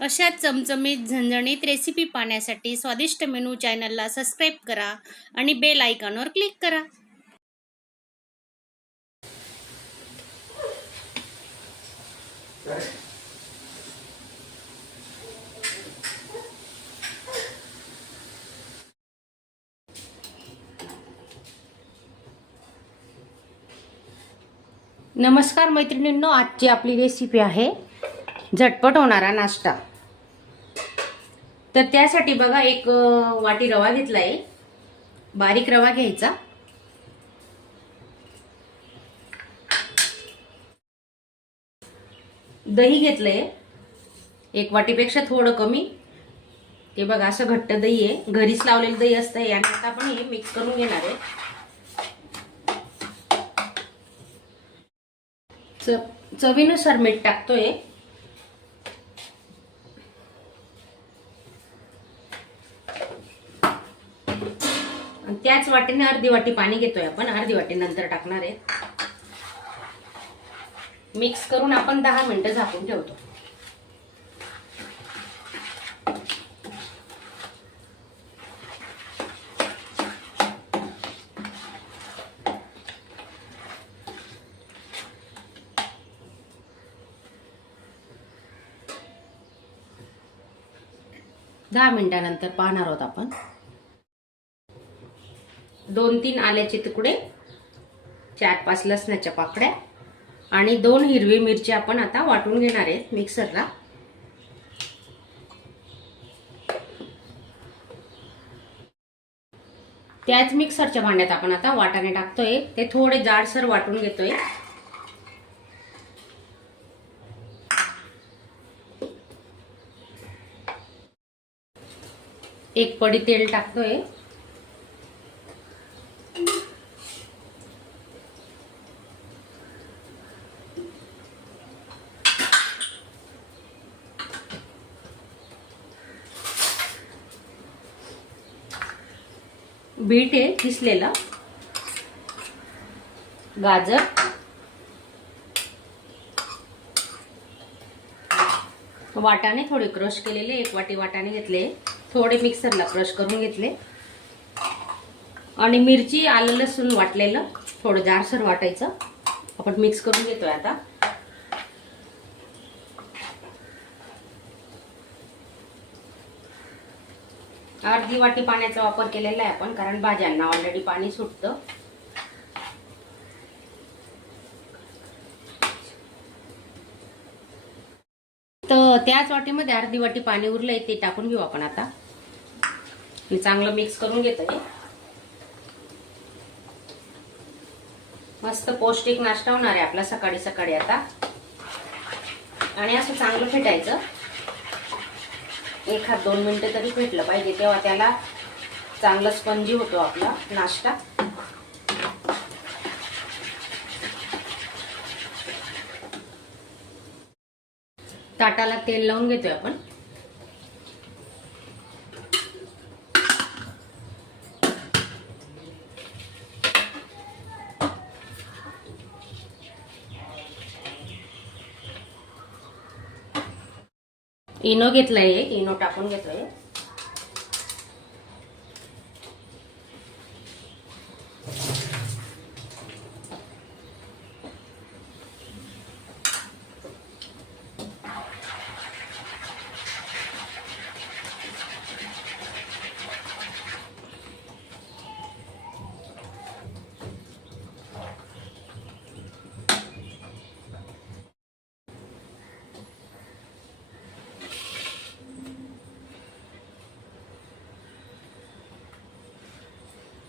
अशाच चमचमीत झणझणीत रेसिपी पाहण्यासाठी स्वादिष्ट मेनू चॅनलला सबस्क्राईब करा आणि बेल आयकॉनवर क्लिक करा. नमस्कार मैत्रिणींनो, आजची आपली रेसिपी आहे झटपट होणारा नाश्ता. तर त्यासाठी बघा एक वाटी रवा घेतला आहे. बारीक रवा घ्यायचा. दही घेतलंय एक वाटीपेक्षा थोडं कमी. हे बघा असं घट्ट दही आहे, घरीच लावलेलं दही असतं. याने आता आपण हे मिक्स करून घेणार आहे. चवीनुसार मीठ टाकतोय. त्याच वाटीने अर्धी वाटी पाणी घेतोय आपण. अर्धी वाटी नंतर टाकणार आहे. मिक्स करून आपण 10 मिनिटं झाकून ठेवतो. दहा मिनिटानंतर पाहणार आहोत आपण. 2-3 आल्याचे तुकडे, 4-5 लसणाच्या पाकळ्या आणि 2 हिरवी मिरची आपण आता वाटून घेणार आहेत मिक्सरला. त्याच मिक्सरच्या भांड्यात आपण आता वाटाणे टाकतोय. ते थोडे जाडसर वाटून घेतोय. एक पडी तेल टाकतोय. बीट आहे किसलेला, गाजर, वाटाणे थोडे क्रश केलेले. एक वाटी वाटाणे घेतले, थोडे मिक्सरला क्रश करून घेतले. आणि मिरची, आलं लसूण वाटलेलं थोडं जाडसर वाटायचं. आपण मिक्स करून घेतोय आता. अर्धी वाटी पाण्याचा वापर केलेला आहे आपण, कारण भाज्यांना ऑलरेडी पाणी सुटतं. तर त्याच वाटीमध्ये अर्धी वाटी पाणी उरलंय, ते टाकून घेऊ आपण आता. चांगलं मिक्स करून घेतोय. मस्त पौष्टिक नाश्ता होणार आहे आपला सकाळी सकाळी आता. आणि असं चांगलं फेटायचं. 1-2 मिनिटं तरी फेटलं पाहिजे, तेव्हा त्याला चांगला स्पंजी होतो आपला नाश्ता. ताटाला तेल लावून घेतोय आपण. इनो घेतलाय, इनो टाकून घेतोय.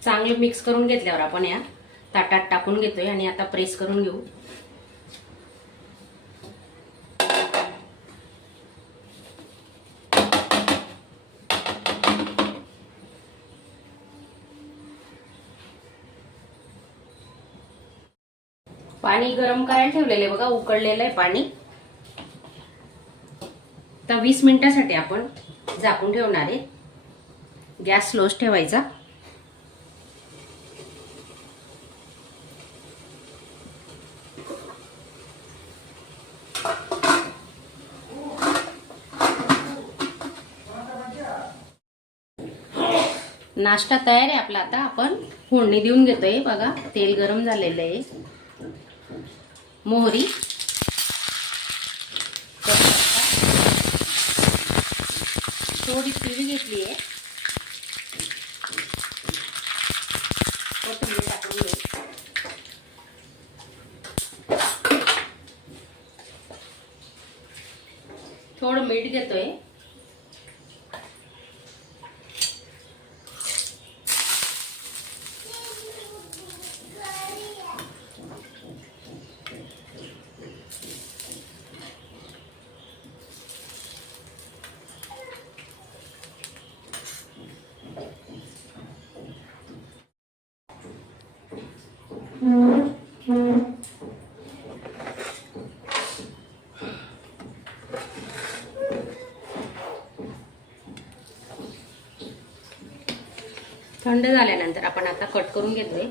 चांगलं मिक्स करून घेतल्यावर आपण या ताटात टाकून घेतोय आणि आता प्रेस करून घेऊ. पाणी गरम करायला ठेवलेले बघा, उकळलेलं आहे पाणी. तर 20 मिनिटांसाठी आपण झाकून ठेवणार आहे. गॅस स्लोच ठेवायचा. नाश्ता तयार आहे आपला. आता आपण फोडणी देऊन घेतोय. बघा तेल गरम झालेलं आहे. मोहरी, थोडी तिळ घेतली आहे. कोथिंबीर टाकून घेऊ. थोडं मीठ घेतोय. थंड झाल्यानंतर आपण आता कट करून घेतोय.